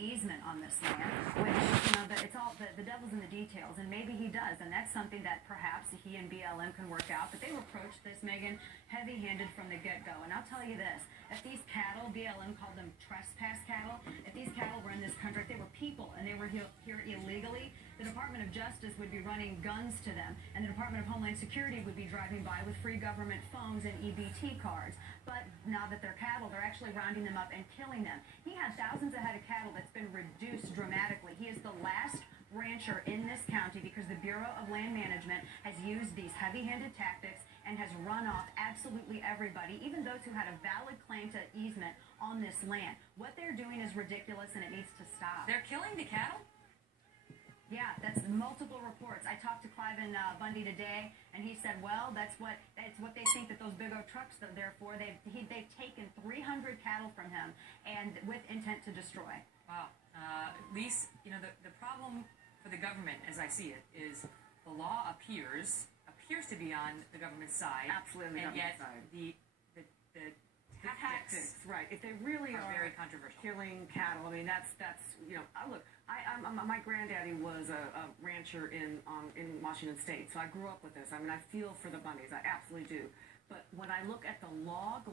easement on this land, which, it's all, the devil's in the details, and maybe he does, and that's something that perhaps he and BLM can work out, but they approached this, Megan, heavy-handed from the get-go, and I'll tell you this, if these cattle, BLM called them trespass cattle, if these cattle were in this country, if they were people and they were here illegally, the Department of Justice would be running guns to them, and the Department of Homeland Security would be driving by with free government phones and EBT cards. But now that they're cattle, they're actually rounding them up and killing them. He had thousands of head of cattle that's been reduced dramatically. He is the last rancher in this county because the Bureau of Land Management has used these heavy-handed tactics and has run off absolutely everybody, even those who had a valid claim to easement on this land. What they're doing is ridiculous, and it needs to stop. They're killing the cattle? Yeah, that's multiple reports. I talked to Cliven Bundy today, and he said, well, that's what they think that those big old trucks are there for. They've taken 300 cattle from him, and with intent to destroy. Wow. Lise, the problem for the government, as I see it, is the law appears to be on the government's side. Absolutely, and yet side. The tactics, right? If they really are very controversial. Killing cattle, I mean, that's look. My granddaddy was a rancher in Washington State, so I grew up with this. I mean, I feel for the Bundys, I absolutely do. But when I look at the law